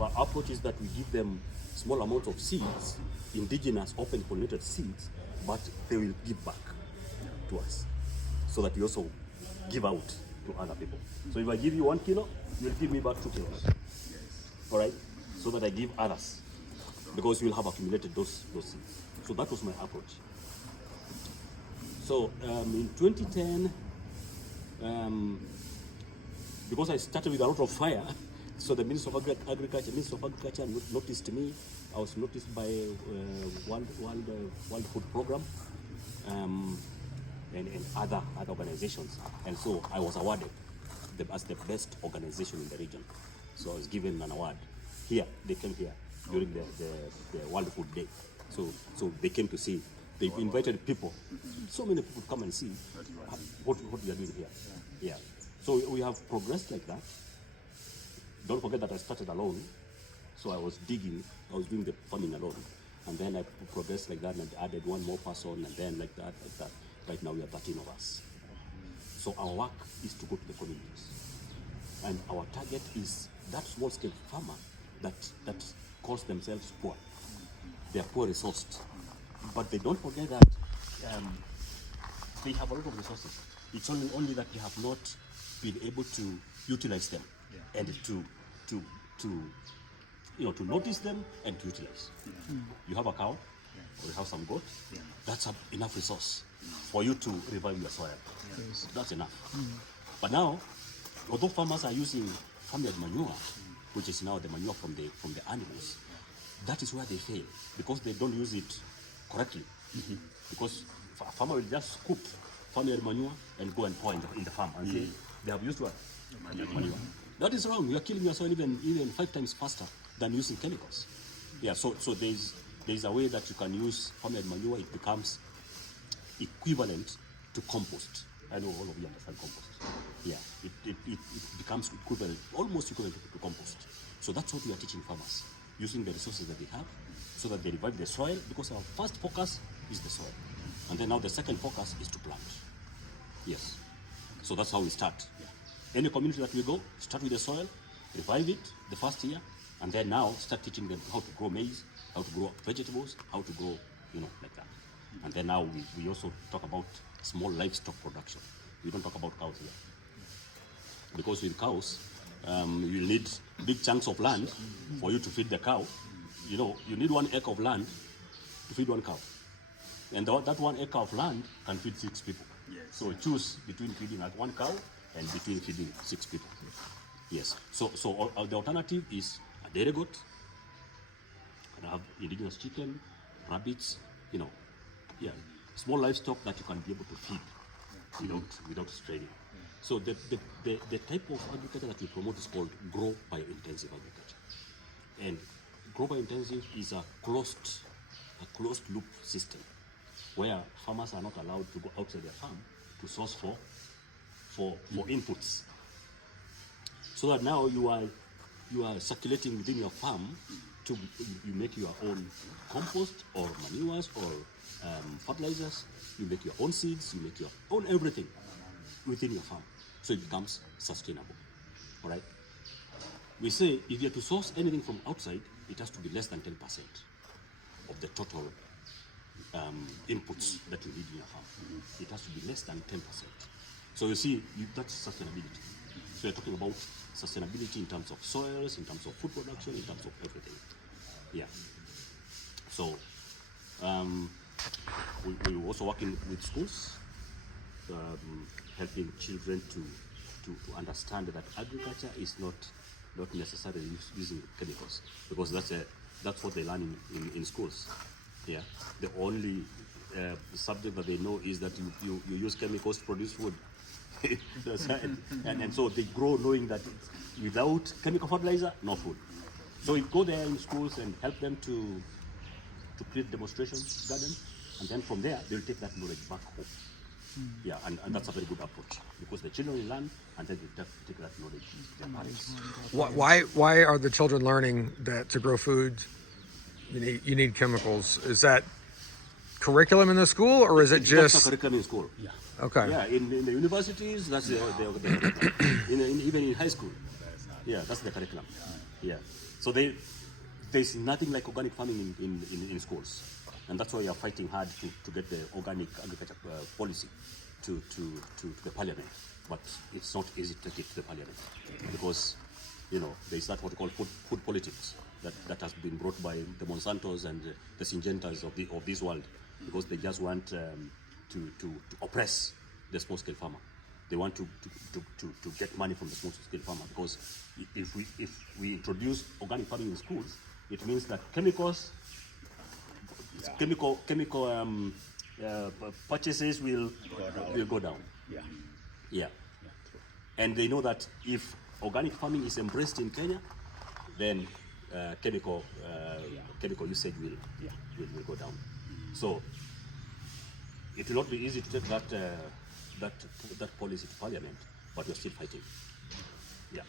Our approach is that we give them small amounts of seeds, indigenous, open pollinated seeds, but they will give back to us, so that we also give out to other people. So if I give you 1 kilo, you'll give me back 2 kilos. All right? So that I give others, because you'll have accumulated those seeds. So that was my approach. So in 2010, because I started with a lot of fire, so the Minister of Agriculture noticed me. I was noticed by World Food Program and other organizations, and so I was awarded as the best organization in the region. So I was given an award. Here, they came here during the World Food Day. So they came to see. They invited people. So many people come and see what we are doing here. Yeah. So we have progressed like that. Don't forget that I started alone. So I was doing the farming alone. And then I progressed like that and added one more person, and then like that. Right now we are 13 of us. So our work is to go to the communities. And our target is that small-scale farmer that calls themselves poor. They are poor resourced. But they don't forget that they have a lot of resources. It's only that they have not been able to utilize them, and to notice them and to utilize. You have a cow, or you have some goat. That's enough resource for you to revive your soil. That's enough. But now, although farmers are using farmyard manure, which is now the manure from the animals, that is where they fail, because they don't use it correctly. Because a farmer will just scoop farmyard manure and go and pour in the farm and say they have used what? Manure. That is wrong. You are killing your soil even 5 times faster than using chemicals. Yeah. So there's a way that you can use farmyard manure. It becomes equivalent to compost. I know all of you understand compost. Yeah. It becomes almost equivalent to compost. So that's what we are teaching farmers, using the resources that they have, so that they revive the soil, because our first focus is the soil. And then now the second focus is to plant. Yes. So that's how we start. Any community that we go, start with the soil, revive it the first year, and then now start teaching them how to grow maize, how to grow vegetables, how to grow, like that. And then now we also talk about small livestock production. We don't talk about cows here. Because with cows, you need big chunks of land for you to feed the cow. You need 1 acre of land to feed 1 cow. And that 1 acre of land can feed 6 people. So choose between feeding 1 cow and between feeding 6 people. Yes. So the alternative is a dairy goat. And have indigenous chicken, rabbits, small livestock that you can be able to feed without straining. So the type of agriculture that we promote is called grow biointensive agriculture. And grow biointensive is a closed loop system where farmers are not allowed to go outside their farm to source for inputs. So that now you are circulating within your farm you make your own compost or manures or fertilizers. You make your own seeds. You make your own everything within your farm, so it becomes sustainable. All right. We say if you are to source anything from outside, it has to be less than 10% of the total inputs that you need in your farm. It has to be less than 10%. So you see, that's sustainability. So you're talking about sustainability in terms of soils, in terms of food production, in terms of everything. Yeah. So we're also working with schools, helping children to understand that agriculture is not necessarily using chemicals, because that's what they learn in schools. Yeah. The only subject that they know is that you use chemicals to produce food. and so they grow knowing that without chemical fertilizer, no food. So we go there in schools and help them to create demonstration gardens, and then from there they'll take that knowledge back home. Yeah, and that's a very good approach, because the children will learn and then they take that knowledge to their parents. Why are the children learning that to grow food you need chemicals? Is that curriculum in the school, or is it just that's the curriculum in school? Yeah. Okay. Yeah, in the universities, that's the curriculum. Even in high school, yeah, that's the curriculum. Yeah. So there's nothing like organic farming in schools, and that's why we are fighting hard to get the organic agriculture policy to the parliament. But it's not easy to take it to the parliament because there's that what we call food politics that has been brought by the Monsantos and the Syngentas of this world, because they just want to oppress the small scale farmer. They want to get money from the small scale farmer, because if we introduce organic farming in schools, it means that chemical purchases will go down. Yeah. And they know that if organic farming is embraced in Kenya, then chemical usage will go down. So it will not be easy to take that policy to parliament, but we're still fighting. Yeah.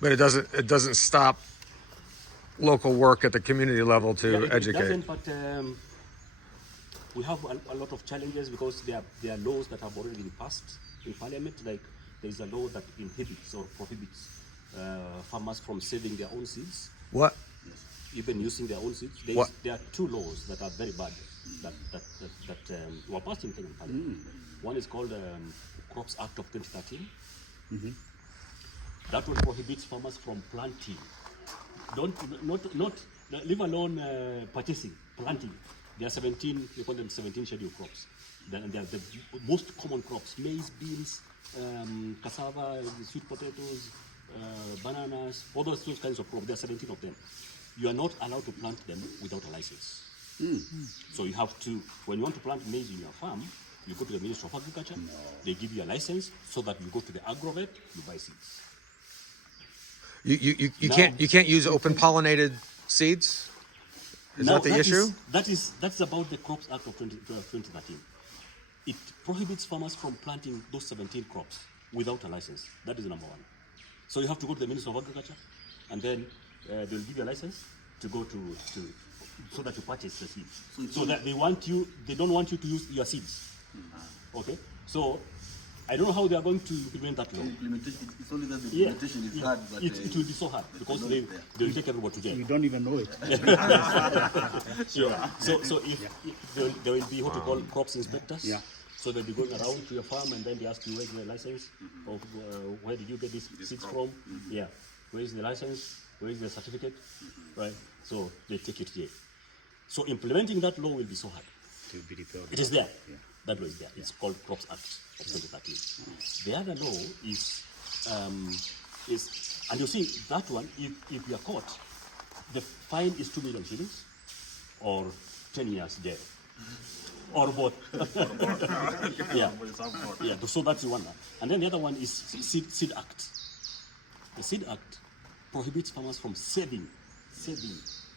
But it doesn't stop local work at the community level to educate. It doesn't, but we have a lot of challenges, because there are laws that have already been passed in parliament. Like there's a law that inhibits or prohibits farmers from saving their own seeds. What? Even using their own seeds. There are two laws that are very bad that were passed in Kenyan parliament. One is called Crops Act of 2013. That one prohibits farmers from planting. Not leave alone purchasing, planting. There are 17, we call them 17 scheduled crops. They are the most common crops: maize, beans, cassava, sweet potatoes, bananas, all those kinds of crops. There are 17 of them. You are not allowed to plant them without a license. So you have to, when you want to plant maize in your farm, you go to the Ministry of Agriculture. They give you a license, so that you go to the agrovet, you buy seeds. You can't use open pollinated seeds? Is that the issue? That's about the Crops Act of 2013. It prohibits farmers from planting those 17 crops without a license. That is number one. So you have to go to the Ministry of Agriculture, and then they'll give you a license to go to so that you purchase the seeds. So that they don't want you to use your seeds. Okay? So I don't know how they are going to implement that law. It's only that the implementation is hard, but it will be so hard, because they will take everybody to jail. We don't even know it. Sure. So if there will be what we call crops inspectors. Yeah. So they'll be going around to your farm, and then they ask you, where's the license? Of where did you get these seeds from? Yeah. Where is the license? Where is the certificate? Right. So they take it here. So implementing that law will be so hard. To be repealed. It is there. That law is there. It's called Crops Act of 2013. The other law is, and you see that one, if you are caught, the fine is 2 million shillings or 10 years jail. Or both. Yeah. So that's the one. And then the other one is Seed Act. The Seed Act prohibits farmers from saving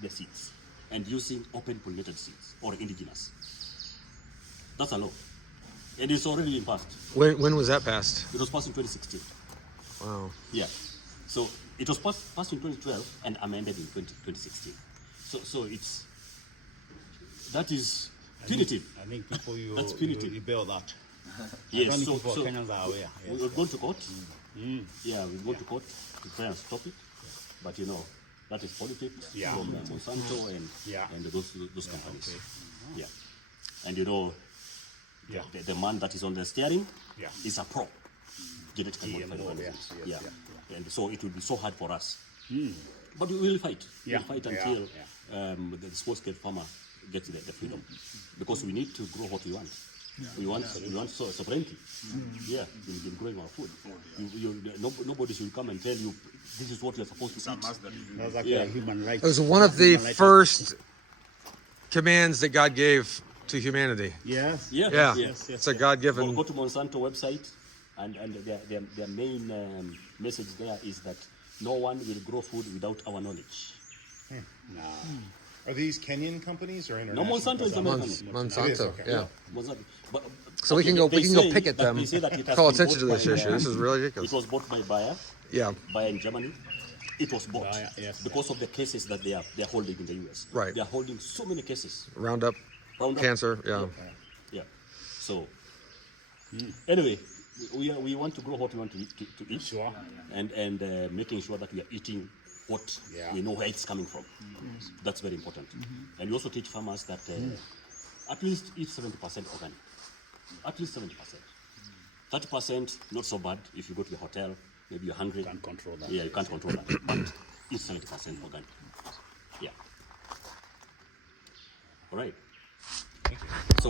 their seeds and using open pollinated seeds or indigenous. That's a law. And it's already been passed. When was that passed? It was passed in 2016. Wow. Yeah. So it was passed in 2012 and amended in 2016. So that is punitive. I think people That's punitive. rebel that. Yes. I don't So think Kenyans are aware. we're going to court. Yeah, we're going to court to try and stop it. But that is politics from Monsanto and those companies. Okay. Yeah. And the man that is on the steering is a pro. Genetically modified organisms. Yeah. And so it will be so hard for us. But we will fight. We'll fight until the small scale farmer gets the freedom. Because we need to grow what we want. We want sovereignty. Yeah, in growing our food. Nobody should come and tell you this is what you're supposed to eat. That's like human rights. It was one of the first commands that God gave to humanity. Yes. Yeah. Yes. It's a God-given. Go to Monsanto website, and their main message there is that no one will grow food without our knowledge. No. Are these Kenyan companies or international? No, Monsanto is American. Monsanto. It is, okay. Yeah. Monsanto. But, So we can go picket them. They say that it has Call been attention to bought this by, issue. This is really It ridiculous. was bought by Bayer in Germany. It was bought because of the cases that they are holding in the US. Right. They are holding so many cases. Roundup, cancer. Yeah. Yeah. So anyway, we want to grow what we want to eat. Sure. And making sure that we are eating what Yeah. we know where it's coming from. That's very important. And we also teach farmers that at least eat 70% organic. At least 70%. 30% not so bad. If you go to the hotel, maybe you're hungry. Can't control that. Yeah, you can't control that. But eat 70% organic. Yeah. All right. So